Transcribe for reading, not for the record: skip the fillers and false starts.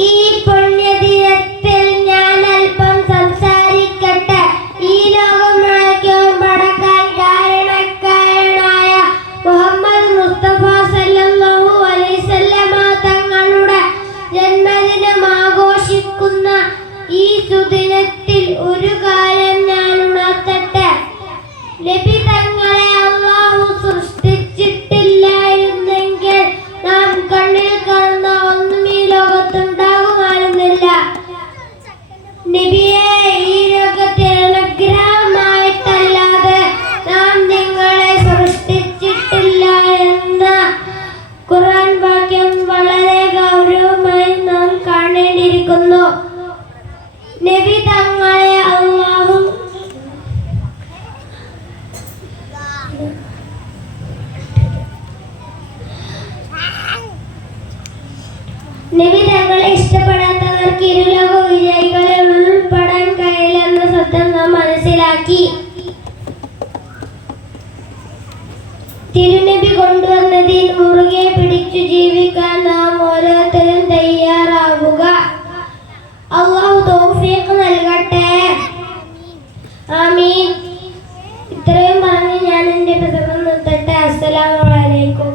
ഈ പുണ്യദിനത്തിൽ ഞാൻ അല്പം സംസാരിക്കട്ടെ. ഈ ലോകം മുഴുവൻ പടക്കാൻ കാരണക്കാരനായ മുഹമ്മദ് മുസ്തഫ സല്ലല്ലാഹു അലൈഹി വസല്ലമ തങ്ങളുടെ ജന്മദിനം ആഘോഷിക്കുന്ന ഈ സുദിനത്തിൽ ഒരു കാര്യം ഞാൻ ഉണർത്തട്ടെ. നബി തങ്ങളെ അല്ലാഹു സൃഷ്ടിച്ചിട്ടില്ലായിരുന്നെങ്കിൽ നാം കണ്ണിൽ കാണുന്ന ഒന്നും ഈ ലോകത്തുണ്ടാകുമായിരുന്നില്ല. നബിയെ, ഈ ലോകത്തിൽ അനുഗ്രഹമായിട്ടല്ലാതെ നാം നിങ്ങളെ സൃഷ്ടിച്ചിട്ടില്ല എന്ന ഖുർആൻ വാക്യം വളരെ ഗൗരവമായി നാം കാണേണ്ടിയിരിക്കുന്നു. നബി തങ്ങളെ അല്ലാഹു നബി തങ്ങളെ ഇഷ്ടപ്പെടാത്തവർക്ക് ഇരുലോക വിജയികളിൽ ഉൾപ്പെടാൻ കഴിയില്ലെന്ന സത്യം നാം മനസ്സിലാക്കി. തിരുനബി കൊണ്ടുവന്നതിൽ മുറുകെ പിടിച്ചു ജീവിക്കാൻ നാം ഓരോരുത്തരും തയ്യാറാവുക. അല്ലാഹു തൗഫീഖ് നൽകട്ടെ. ആമീൻ. ഇത്രയും പറഞ്ഞ് ഞാൻ എൻ്റെ പ്രസംഗം നിർത്തട്ടെ. അസ്സലാമു അലൈക്കും.